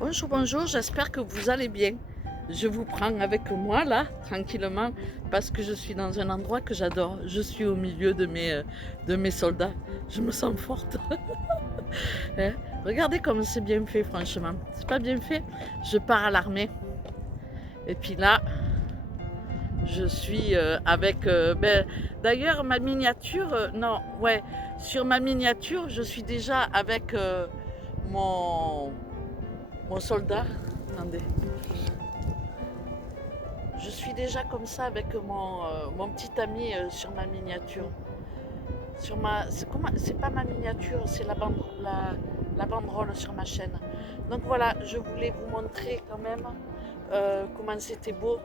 Bonjour, bonjour, j'espère que vous allez bien. Je vous prends avec moi là, tranquillement, parce que je suis dans un endroit que j'adore. Je suis au milieu de mes soldats. Je me sens forte. Hein. Regardez comme c'est bien fait, franchement. C'est pas bien fait? Je pars à l'armée. Et puis là, je suis avec... d'ailleurs, ma miniature... non, ouais. Sur ma miniature, je suis déjà avec mon, mon soldat. Attendez. Je suis déjà comme ça avec mon petit ami sur ma miniature. C'est pas ma miniature, c'est la banderole sur ma chaîne. Donc voilà, je voulais vous montrer quand même comment c'était beau.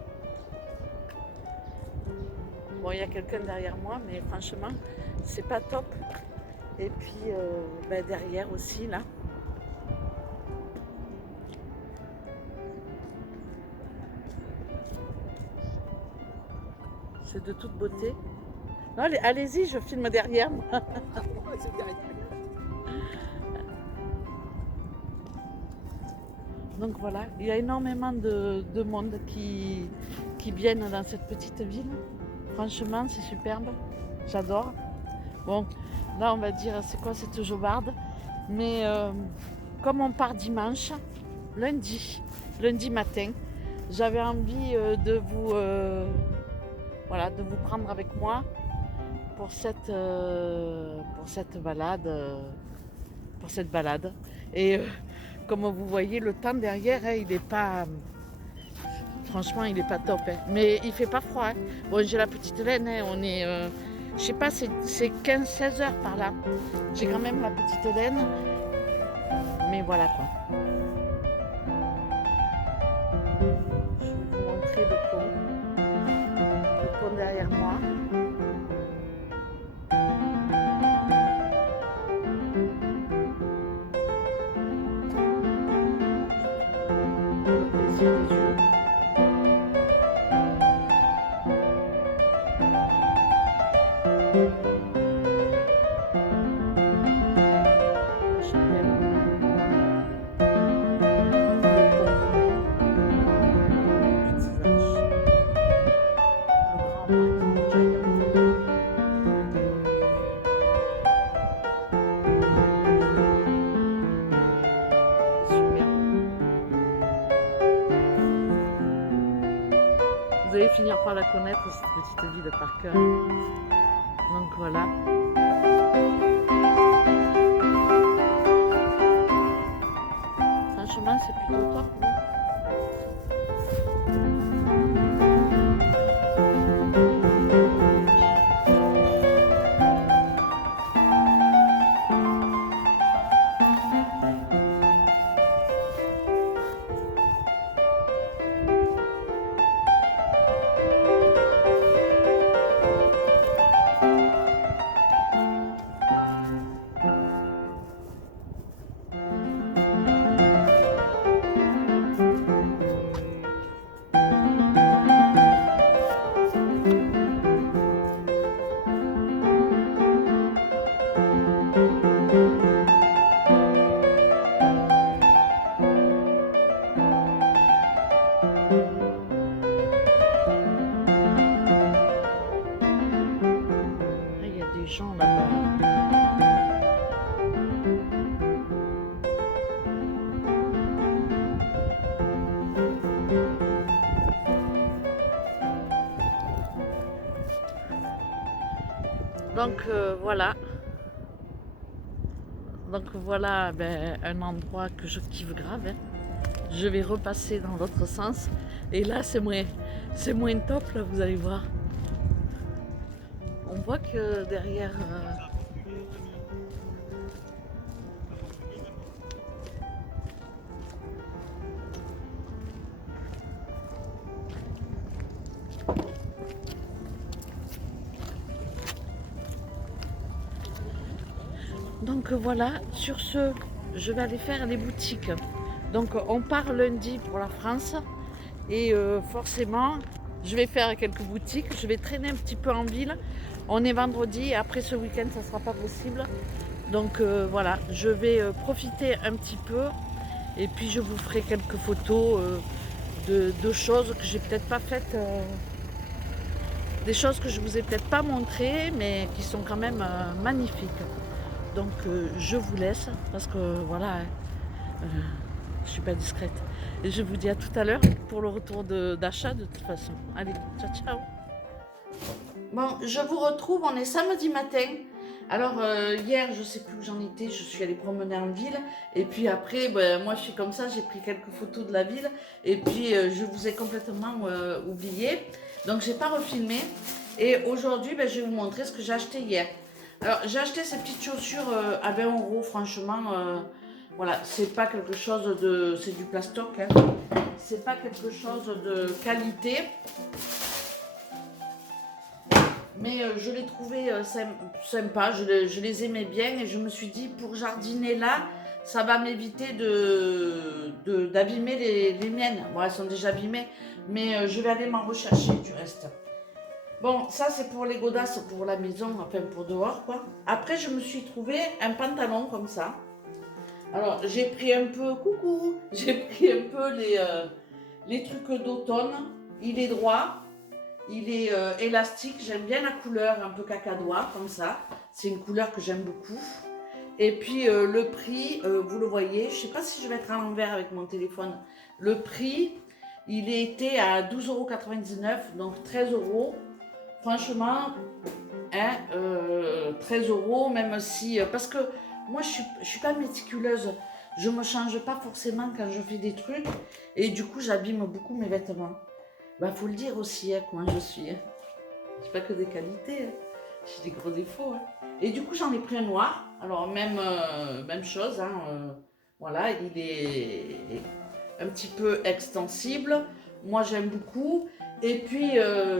Bon, il y a quelqu'un derrière moi, mais franchement, c'est pas top. Et puis derrière aussi, là. C'est de toute beauté. Non, allez-y, je filme derrière moi. Donc voilà, il y a énormément de monde qui viennent dans cette petite ville. Franchement, c'est superbe. J'adore. Bon, là, on va dire, c'est quoi cette jovarde? Mais comme on part dimanche, lundi matin, j'avais envie voilà, de vous prendre avec moi pour cette balade. Pour cette balade. Et comme vous voyez, le temps derrière, hein, il est pas... Franchement, il est pas top. Hein. Mais il fait pas froid. Hein. Bon, j'ai la petite laine. Hein, on est... je sais pas, c'est 15-16 heures par là. J'ai quand même la petite laine. Mais voilà quoi. Je vais vous montrer le pont. Le pont derrière moi. Les yeux. Vous allez finir par la connaître, cette petite ville par cœur. Donc voilà. Franchement, c'est plutôt top. Non? Il y a des gens là-bas. Donc voilà. Donc voilà un endroit que je kiffe grave. Hein. Je vais repasser dans l'autre sens. Et là, c'est moins top, là, vous allez voir. On voit que derrière... Donc voilà, sur ce, je vais aller faire les boutiques. Donc on part lundi pour la France et forcément, je vais faire quelques boutiques. Je vais traîner un petit peu en ville. On est vendredi et après ce week-end, ça ne sera pas possible. Donc voilà, je vais profiter un petit peu Et puis je vous ferai quelques photos de choses que j'ai peut-être pas faites, des choses que je vous ai peut-être pas montrées, mais qui sont quand même magnifiques. Donc je vous laisse parce que voilà, je suis pas discrète. Et je vous dis à tout à l'heure pour le retour d'achat de toute façon. Allez, ciao ciao. Bon, je vous retrouve, on est samedi matin. Alors hier, je sais plus où j'en étais, je suis allée promener en ville. Et puis après, ben, moi je suis comme ça, j'ai pris quelques photos de la ville. Et puis je vous ai complètement oublié. Donc j'ai pas refilmé. Et aujourd'hui, ben, je vais vous montrer ce que j'ai acheté hier. Alors j'ai acheté ces petites chaussures à 20 €, franchement. Voilà, c'est pas quelque chose de... C'est du plastoc, hein. C'est pas quelque chose de qualité. Mais je les trouvais sympa, je les aimais bien et je me suis dit pour jardiner là, ça va m'éviter d'abîmer les miennes. Bon, elles sont déjà abîmées, mais je vais aller m'en rechercher du reste. Bon, ça c'est pour les godasses, pour la maison, enfin pour dehors quoi. Après je me suis trouvé un pantalon comme ça. Alors j'ai pris un peu, coucou, j'ai pris un peu les trucs d'automne. Il est droit. Il est élastique, j'aime bien la couleur un peu cacadois comme ça. C'est une couleur que j'aime beaucoup. Et puis le prix, vous le voyez, je ne sais pas si je vais être à l'envers avec mon téléphone. Le prix, il était à 12,99 €, donc 13 €. Franchement, hein, 13 €, même si... parce que moi, je suis pas méticuleuse. Je ne me change pas forcément quand je fais des trucs. Et du coup, j'abîme beaucoup mes vêtements. Bah, faut le dire aussi, hein, comment je suis. Hein. J'ai pas que des qualités, hein. J'ai des gros défauts. Hein. Et du coup, j'en ai pris un noir. Alors, même chose. Hein, voilà, il est un petit peu extensible. Moi, j'aime beaucoup. Et puis,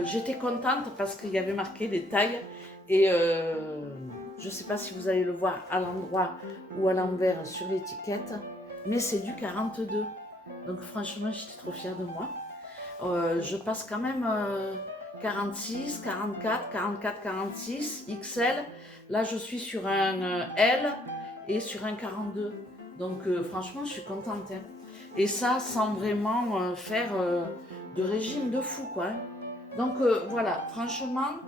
j'étais contente parce qu'il y avait marqué des tailles. Et je sais pas si vous allez le voir à l'endroit ou à l'envers sur l'étiquette. Mais c'est du 42. Donc, franchement, j'étais trop fière de moi. Je passe quand même 46, 44, 44, 46, XL. Là, je suis sur un L et sur un 42. Donc, franchement, je suis contente. Hein. Et ça, sans vraiment faire de régime de fou, quoi. Hein. Donc, voilà, franchement,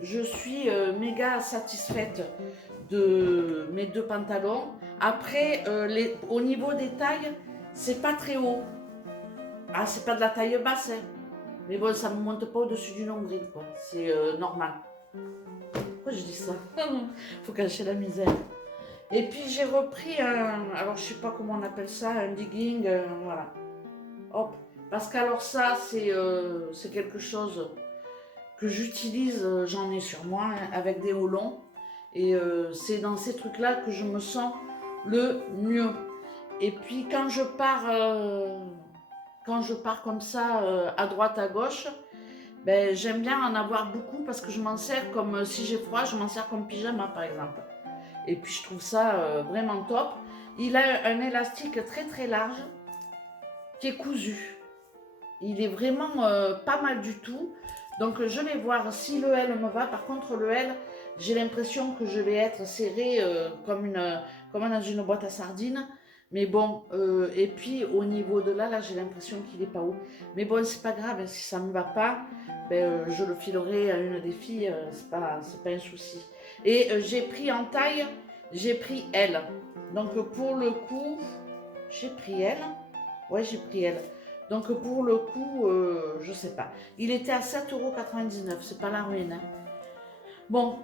je suis méga satisfaite de mes deux pantalons. Après, au niveau des tailles, c'est pas très haut. Ah, c'est pas de la taille basse, hein. Mais bon, ça me monte pas au-dessus du nombril, quoi. C'est normal. Pourquoi je dis ça? Faut cacher la misère. Et puis j'ai repris un... Alors je sais pas comment on appelle ça, un digging, voilà. Hop. Parce qu'alors ça, c'est quelque chose que j'utilise, j'en ai sur moi, hein, avec des hauts longs. Et c'est dans ces trucs-là que je me sens le mieux. Et puis quand je pars comme ça à droite, à gauche, ben, j'aime bien en avoir beaucoup parce que je m'en sers comme, si j'ai froid, je m'en sers comme pyjama par exemple. Et puis je trouve ça vraiment top. Il a un élastique très très large qui est cousu. Il est vraiment pas mal du tout. Donc je vais voir si le L me va. Par contre le L, j'ai l'impression que je vais être serrée comme dans une boîte à sardines. Mais bon, et puis au niveau de là j'ai l'impression qu'il n'est pas haut. Mais bon, c'est pas grave, hein, si ça ne me va pas, ben, je le filerai à une des filles, c'est pas un souci. Et j'ai pris en taille, j'ai pris L. Donc pour le coup, j'ai pris L. Ouais, j'ai pris L. Donc pour le coup, je sais pas. Il était à 7,99 €, c'est pas la ruine. Hein. Bon,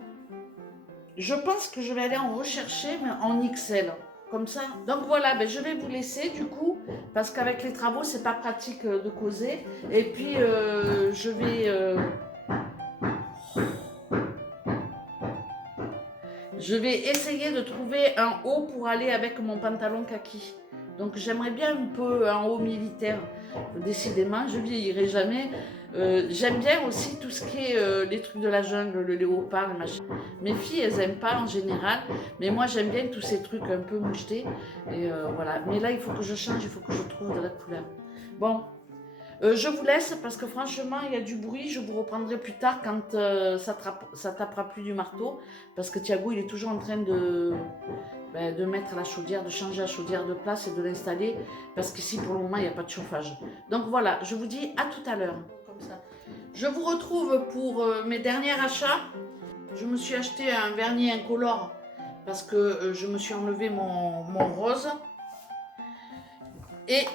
je pense que je vais aller en rechercher, mais en XL. Comme ça. Donc voilà, ben je vais vous laisser du coup, parce qu'avec les travaux, c'est pas pratique de causer. Et puis, je vais essayer de trouver un haut pour aller avec mon pantalon kaki. Donc j'aimerais bien un peu un haut militaire. Décidément, je vieillirai jamais. J'aime bien aussi tout ce qui est les trucs de la jungle, le léopard, le machin. Mes filles, elles n'aiment pas en général, mais moi j'aime bien tous ces trucs un peu mouchetés. Et voilà. Mais là, il faut que je change, il faut que je trouve de la couleur. Bon, Je vous laisse parce que franchement, il y a du bruit. Je vous reprendrai plus tard quand ça tapera plus du marteau. Parce que Thiago, il est toujours en train de mettre la chaudière, de changer la chaudière de place et de l'installer. Parce qu'ici, pour le moment, il n'y a pas de chauffage. Donc voilà, je vous dis à tout à l'heure. Comme ça. Je vous retrouve pour mes derniers achats. Je me suis acheté un vernis incolore parce que je me suis enlevé mon rose. Et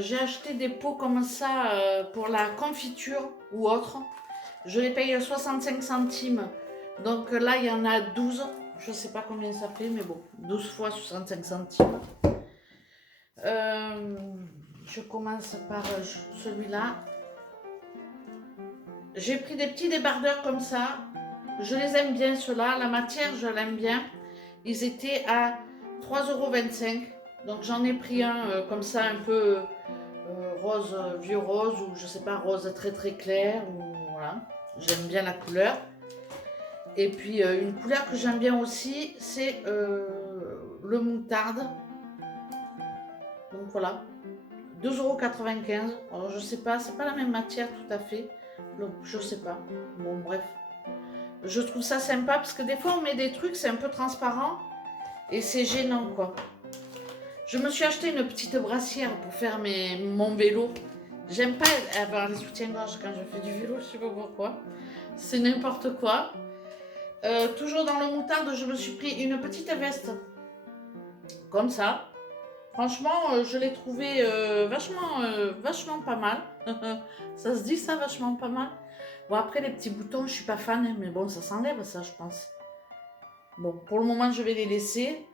j'ai acheté des pots comme ça pour la confiture ou autre. Je les paye 65 centimes. Donc là, il y en a 12. Je ne sais pas combien ça fait, mais bon, 12 fois 65 centimes. Je commence par celui-là. J'ai pris des petits débardeurs comme ça. Je les aime bien, ceux-là. La matière, je l'aime bien. Ils étaient à 3,25 €. Donc j'en ai pris un comme ça, un peu rose, vieux rose, ou je sais pas, rose très très clair. Ou, voilà. J'aime bien la couleur. Et puis une couleur que j'aime bien aussi, c'est le moutarde. Donc voilà. 2,95 €. Alors je sais pas, c'est pas la même matière tout à fait. Donc je sais pas. Bon bref. Je trouve ça sympa parce que des fois on met des trucs, c'est un peu transparent et c'est gênant quoi. Je me suis acheté une petite brassière pour faire mon vélo. J'aime pas avoir les soutiens-gorge quand je fais du vélo, je sais pas pourquoi. C'est n'importe quoi. Toujours dans le moutarde, je me suis pris une petite veste. Comme ça. Franchement, je l'ai trouvé vachement pas mal. Ça se dit ça, vachement pas mal. Bon, après, les petits boutons, je suis pas fan, mais bon, ça s'enlève, ça, je pense. Bon, pour le moment, je vais les laisser.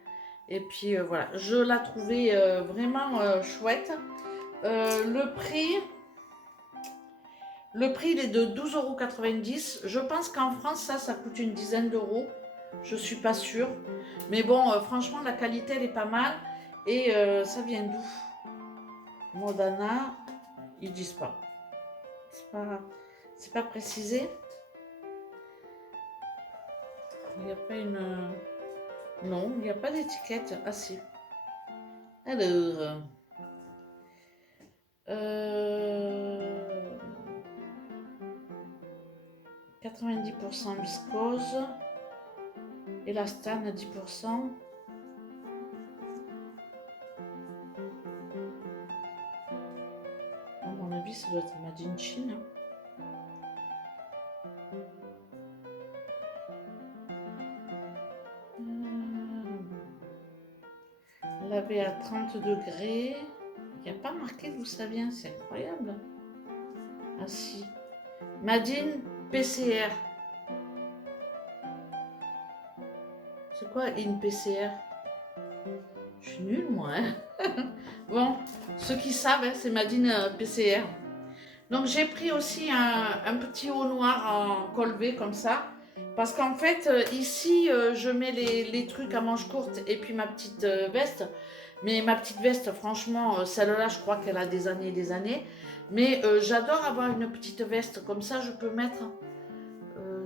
Et puis, voilà. Je la trouvais vraiment chouette. Le prix, il est de 12,90 €. Je pense qu'en France, ça coûte une dizaine d'euros. Je suis pas sûre. Mais bon, franchement, la qualité, elle est pas mal. Et ça vient d'où? Modana, ils disent pas. C'est pas précisé. Il n'y a pas une... Non, il n'y a pas d'étiquette. Ah si. Alors... 90% viscose. Élastane 10%. À mon avis, ça doit être made in Chine. Lavé à 30 degrés. Il n'y a pas marqué d'où ça vient, c'est incroyable. Ah si. Made in PCR. C'est quoi in PCR? Je suis nulle moi. Hein. Bon, ceux qui savent, hein, c'est Made in PCR. Donc j'ai pris aussi un petit haut noir en col V comme ça. Parce qu'en fait, ici, je mets les trucs à manches courtes et puis ma petite veste. Mais ma petite veste, franchement, celle-là, je crois qu'elle a des années et des années. Mais j'adore avoir une petite veste. Comme ça, je peux mettre...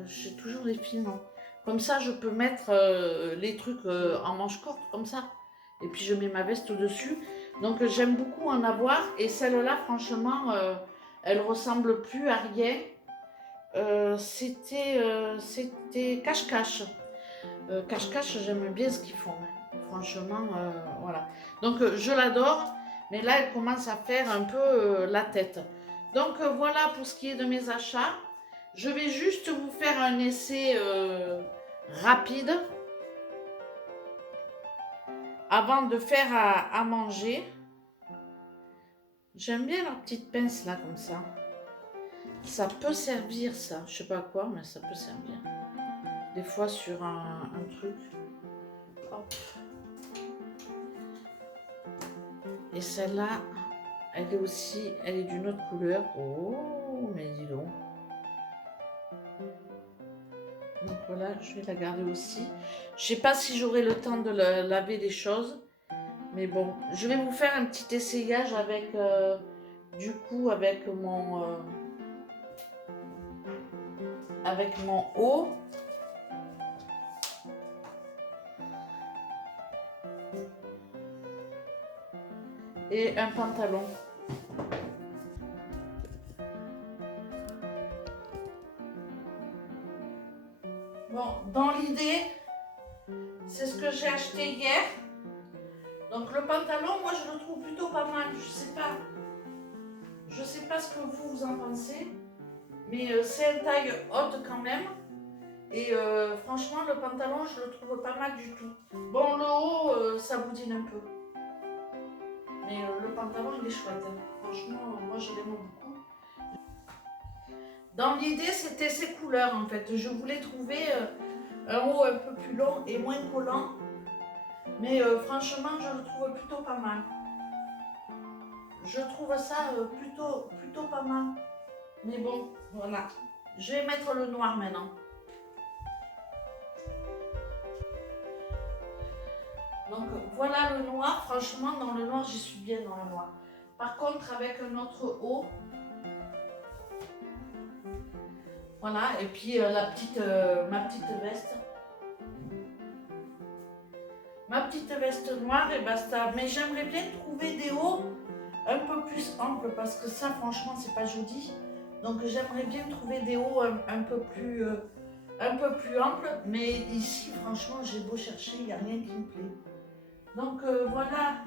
j'ai toujours des fils, non. Comme ça, je peux mettre les trucs en manches courtes, comme ça. Et puis, je mets ma veste au-dessus. Donc, j'aime beaucoup en avoir. Et celle-là, franchement, elle ressemble plus à rien. C'était cache-cache. Cache-cache, j'aime bien ce qu'ils font. Hein. Franchement, voilà. Donc, je l'adore. Mais là, elle commence à faire un peu la tête. Donc, voilà pour ce qui est de mes achats. Je vais juste vous faire un essai rapide avant de faire à manger. J'aime bien leur petite pince là, comme ça. Ça peut servir, ça. Je sais pas quoi, mais ça peut servir. Des fois sur un truc. Hop. Et celle-là, elle est aussi, elle est d'une autre couleur. Oh, mais dis donc. Donc voilà, je vais la garder aussi. Je sais pas si j'aurai le temps de laver les choses. Mais bon, je vais vous faire un petit essayage avec, du coup, avec mon haut. Et un pantalon. l'idée, c'est ce que j'ai acheté hier. Donc le pantalon, moi je le trouve plutôt pas mal. Je sais pas ce que vous en pensez, mais c'est une taille haute quand même. Et franchement, le pantalon, je le trouve pas mal du tout. Bon, le haut, ça boudine un peu. Mais le pantalon, il est chouette. Hein. Franchement, moi, je l'aime beaucoup. Dans l'idée, c'était ces couleurs, en fait. Je voulais trouver un haut un peu plus long et moins collant. Mais franchement, je le trouve plutôt pas mal. Je trouve ça plutôt pas mal. Mais bon, voilà. Je vais mettre le noir maintenant. Donc voilà le noir, franchement dans le noir j'y suis bien dans le noir. Par contre avec notre haut, voilà, et puis ma petite veste. Ma petite veste noire et basta. Mais j'aimerais bien trouver des hauts un peu plus amples parce que ça franchement c'est pas joli. Donc j'aimerais bien trouver des hauts un peu plus amples. Mais ici franchement j'ai beau chercher, il n'y a rien qui me plaît. Donc voilà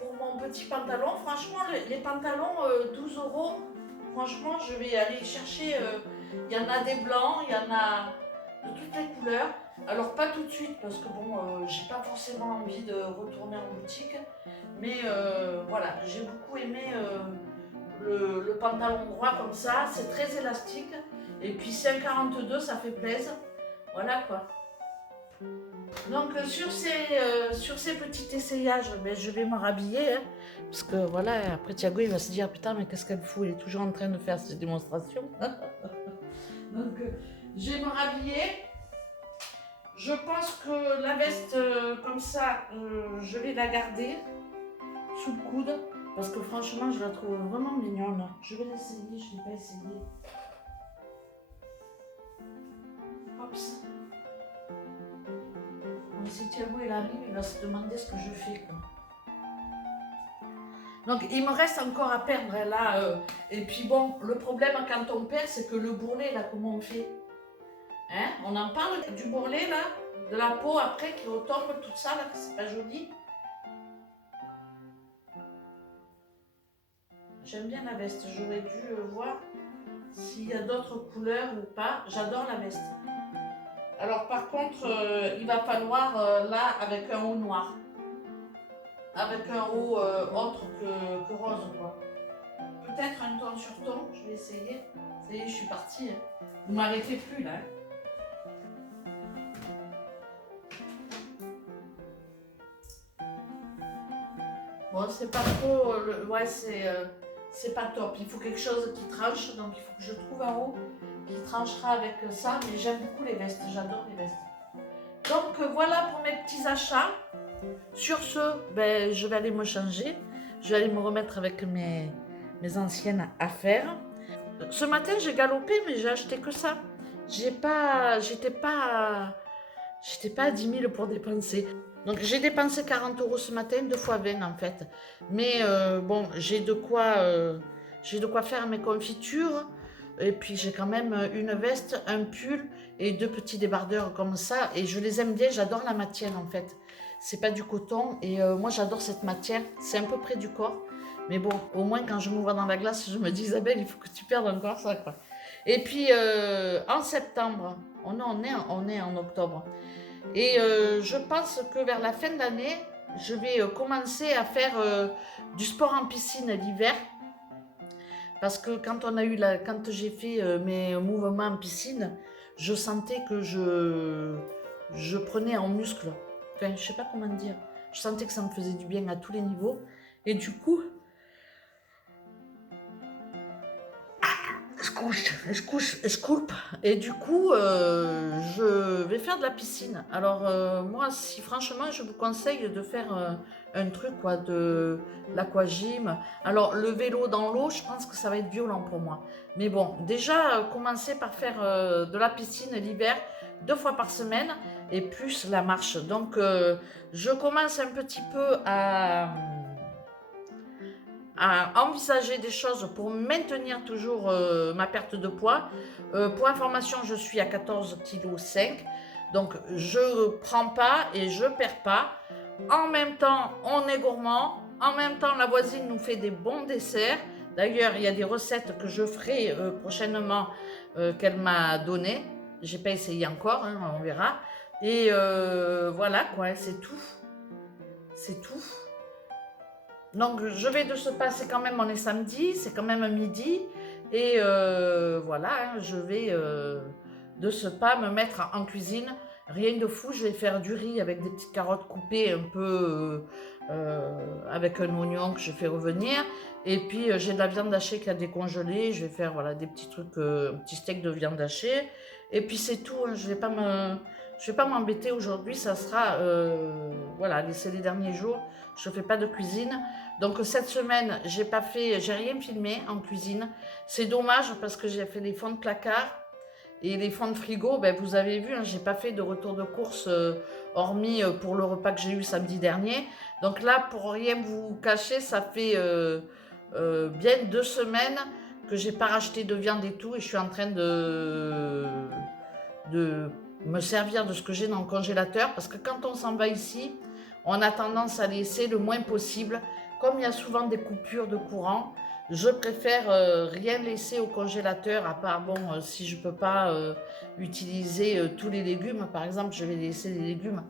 pour mon petit pantalon. Franchement, les pantalons 12 €, franchement, je vais aller chercher. Il y en a des blancs, il y en a de toutes les couleurs. Alors, pas tout de suite parce que bon, j'ai pas forcément envie de retourner en boutique. Mais voilà, j'ai beaucoup aimé le pantalon droit comme ça. C'est très élastique. Et puis 5,42, ça fait plaisir. Voilà quoi. Donc sur ces petits essayages, ben, je vais me rhabiller, hein, parce que voilà, après Thiago il va se dire putain mais qu'est-ce qu'elle fout, elle est toujours en train de faire ses démonstrations. Donc je vais me rhabiller. Je pense que la veste comme ça, je vais la garder sous le coude, parce que franchement je la trouve vraiment mignonne. Je vais l'essayer, je ne l'ai pas essayé. Hop. Si Thiago il arrive, il va se demander ce que je fais. Quoi. Donc il me reste encore à perdre là. Et puis bon, le problème quand on perd, c'est que le bourrelet, là, comment on fait, hein? On en parle du bourrelet là, de la peau après qui retombe, tout ça là, c'est pas joli. J'aime bien la veste, j'aurais dû voir s'il y a d'autres couleurs ou pas. J'adore la veste. Alors par contre, il va falloir là avec un haut noir. Avec un haut autre que rose quoi. Peut-être un ton sur ton, je vais essayer. Ça y est, je suis partie. Hein. Vous m'arrêtez plus là. Bon, c'est pas trop... ouais, c'est pas top. Il faut quelque chose qui tranche, donc il faut que je trouve un haut qui tranchera avec ça. Mais j'aime beaucoup les vestes, j'adore les vestes. Donc voilà pour mes petits achats. Sur ce, ben, je vais aller me changer. Je vais aller me remettre avec mes anciennes affaires. Ce matin, j'ai galopé, mais j'ai acheté que ça. J'étais pas à 10 000 pour dépenser. Donc j'ai dépensé 40 € ce matin, 2 fois 20 en fait. Mais bon, j'ai de quoi faire mes confitures. Et puis j'ai quand même une veste, un pull et 2 petits débardeurs comme ça. Et je les aime bien, j'adore la matière en fait. C'est pas du coton et moi j'adore cette matière. C'est un peu près du corps. Mais bon, au moins quand je me vois dans la glace, je me dis Isabelle, il faut que tu perdes encore ça quoi. Et puis en septembre, on est en octobre. Et je pense que vers la fin de l'année, je vais commencer à faire du sport en piscine l'hiver. Parce que quand j'ai fait mes mouvements en piscine, je sentais que je prenais en muscle. Enfin, je sais pas comment dire. Je sentais que ça me faisait du bien à tous les niveaux. Et du coup, je coupe. Et du coup, je vais faire de la piscine. Alors, moi, si franchement, je vous conseille de faire un truc, quoi, de l'aquagym. Alors, le vélo dans l'eau, je pense que ça va être violent pour moi. Mais bon, déjà, commencer par faire de la piscine l'hiver, 2 fois par semaine, et plus la marche. Donc, je commence un petit peu à envisager des choses pour maintenir toujours ma perte de poids. Pour information, je suis à 14,5 kg. Donc je prends pas et je perds pas. En même temps, on est gourmand. En même temps, la voisine nous fait des bons desserts. D'ailleurs, il y a des recettes que je ferai prochainement qu'elle m'a données. J'ai pas essayé encore, hein, on verra. Et voilà quoi, c'est tout. C'est tout. Donc je vais de ce pas, c'est quand même, on est samedi, c'est quand même midi. Et voilà, hein, je vais de ce pas me mettre en cuisine. Rien de fou, je vais faire du riz avec des petites carottes coupées un peu avec un oignon que je fais revenir. Et puis j'ai de la viande hachée qui a décongelé. Je vais faire voilà, des petits trucs, un petit steak de viande hachée. Et puis c'est tout, hein, je vais pas m'embêter aujourd'hui, ça sera, voilà, c'est les derniers jours, je ne fais pas de cuisine. Donc cette semaine, j'ai rien filmé en cuisine. C'est dommage parce que j'ai fait les fonds de placard et les fonds de frigo. Ben, vous avez vu, hein, j'ai pas fait de retour de course hormis pour le repas que j'ai eu samedi dernier. Donc là, pour rien vous cacher, ça fait bien 2 semaines que j'ai pas racheté de viande et tout, et je suis en train de me servir de ce que j'ai dans le congélateur, parce que quand on s'en va ici, on a tendance à laisser le moins possible. Comme il y a souvent des coupures de courant, je préfère rien laisser au congélateur, à part, bon, si je ne peux pas utiliser tous les légumes, par exemple, je vais laisser les légumes.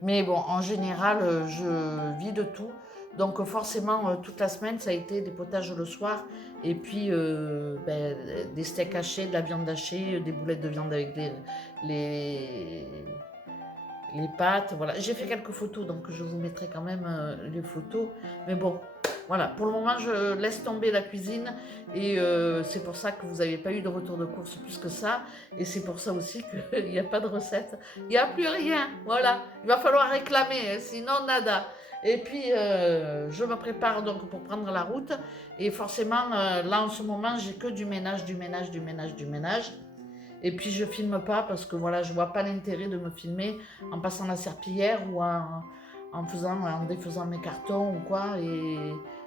Mais bon, en général, je vide tout. Donc forcément, toute la semaine, ça a été des potages le soir, et puis ben, des steaks hachés, de la viande hachée, des boulettes de viande avec les, les pâtes. Voilà. J'ai fait quelques photos, donc je vous mettrai quand même les photos. Mais bon, voilà, pour le moment, je laisse tomber la cuisine, et c'est pour ça que vous n'avez pas eu de retour de course plus que ça, et c'est pour ça aussi qu'il n'y a pas de recette. Il n'y a plus rien, voilà. Il va falloir réclamer, hein, sinon nada. Et puis, je me prépare donc pour prendre la route, et forcément, là en ce moment, j'ai que du ménage, du ménage, du ménage, du ménage. Et puis je filme pas parce que voilà, je vois pas l'intérêt de me filmer en passant la serpillière ou en défaisant mes cartons ou quoi, et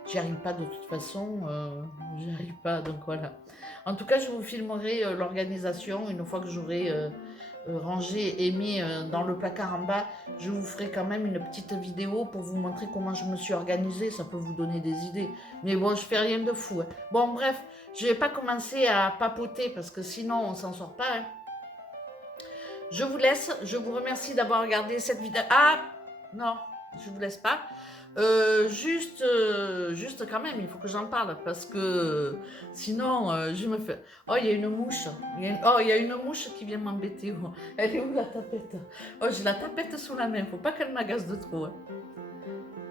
j'y arrive pas de toute façon, j'y arrive pas, donc voilà. En tout cas, je vous filmerai l'organisation une fois que j'aurai rangé et mis dans le placard en bas. Je vous ferai quand même une petite vidéo pour vous montrer comment je me suis organisée, ça peut vous donner des idées. Mais bon, je fais rien de fou, hein. Bon, bref, je vais pas commencer à papoter parce que sinon on s'en sort pas, hein. Je vous laisse, je vous remercie d'avoir regardé cette vidéo. Ah non, je vous laisse pas. Juste quand même, il faut que j'en parle parce que sinon je me fais. Oh, il y a une mouche. Oh, il y a une mouche qui vient m'embêter. Oh. Elle est où la tapette? Oh, j'ai la tapette sous la main. Faut pas qu'elle m'agace de trop, hein.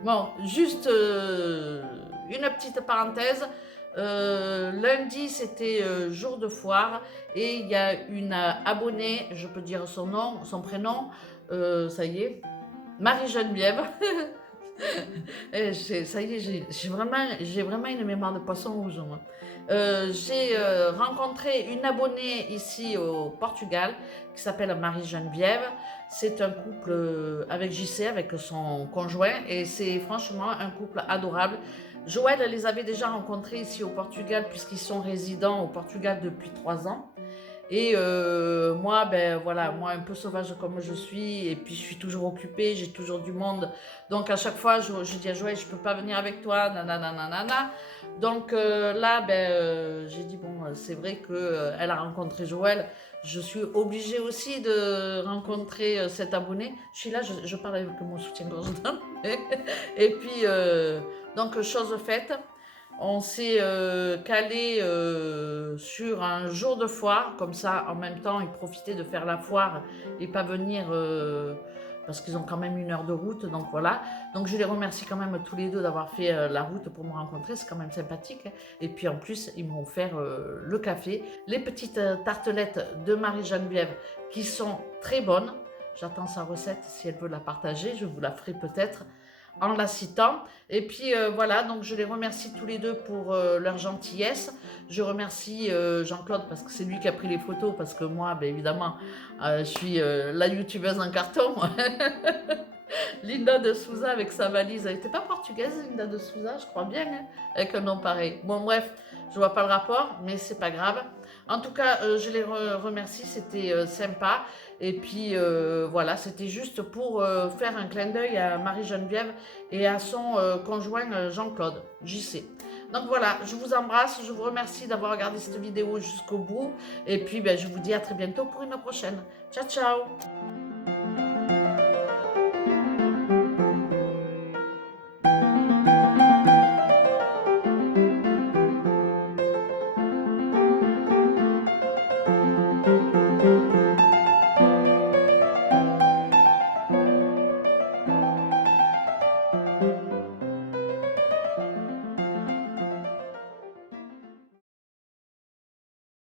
Bon, juste une petite parenthèse. Lundi, c'était jour de foire, et il y a une abonnée, je peux dire son nom, son prénom, ça y est, Marie-Geneviève. Ça y est, j'ai vraiment une mémoire de poisson rouge, moi. J'ai rencontré une abonnée ici au Portugal qui s'appelle Marie-Geneviève. C'est un couple avec JC, avec son conjoint, et c'est franchement un couple adorable. Joël les avait déjà rencontrés ici au Portugal puisqu'ils sont résidents au Portugal depuis 3 ans. Et moi, ben voilà, moi un peu sauvage comme je suis, et puis je suis toujours occupée, j'ai toujours du monde. Donc à chaque fois, je dis à Joël, je peux pas venir avec toi, nanana. Donc là, ben j'ai dit bon, c'est vrai que elle a rencontré Joël. Je suis obligée aussi de rencontrer cet abonné. Je suis là, je parle avec mon soutien-gorge. Et puis donc chose faite. On s'est calé sur un jour de foire, comme ça en même temps ils profitaient de faire la foire et pas venir parce qu'ils ont quand même 1 heure de route, donc voilà. Donc je les remercie quand même tous les deux d'avoir fait la route pour me rencontrer, c'est quand même sympathique, hein. Et puis en plus ils m'ont offert le café, les petites tartelettes de Marie-Geneviève qui sont très bonnes. J'attends sa recette, si elle veut la partager, je vous la ferai peut-être en la citant. Et puis voilà, donc je les remercie tous les deux pour leur gentillesse. Je remercie Jean-Claude parce que c'est lui qui a pris les photos, parce que moi, ben, évidemment, je suis la youtubeuse en carton. Linda de Souza avec sa valise, elle n'était pas portugaise, Linda de Souza, je crois bien, hein, avec un nom pareil. Bon bref, je vois pas le rapport, mais c'est pas grave. En tout cas, je les remercie, c'était sympa. Et puis voilà, c'était juste pour faire un clin d'œil à Marie-Geneviève et à son conjoint Jean-Claude, JC. Donc voilà, je vous embrasse, je vous remercie d'avoir regardé cette vidéo jusqu'au bout. Et puis ben, je vous dis à très bientôt pour une prochaine. Ciao, ciao!